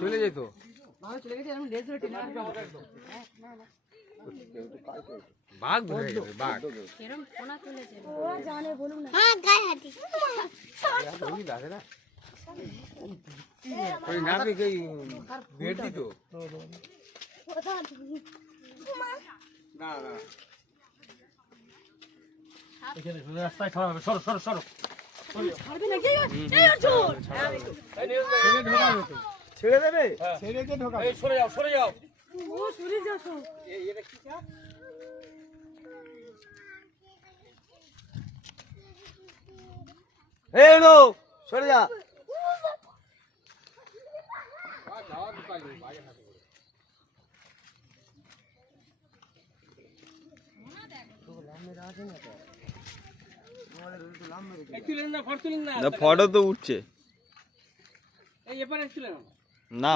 চলে যেত বাঘ ধরে গেছে বাঘ ওই নামে কি বের দিত না না এখানে রাস্তায় খাওয়া হবে সরো সরো সরো ছাড়বে না কি এই অর্জুন ছেড়ে দেবে ছেড়ে দিয়ে ঢোকাবে এই সরে যাও ও সরে যাও তো এটা কি কাজ এই নো সরে যা যাওয়া দোকান বাইরে হাতে করে না দেখো তো লামে রাখে না তো আমাদের তো লামে তুলেন না ফটো তো উঠছে এই এপারে ছিল না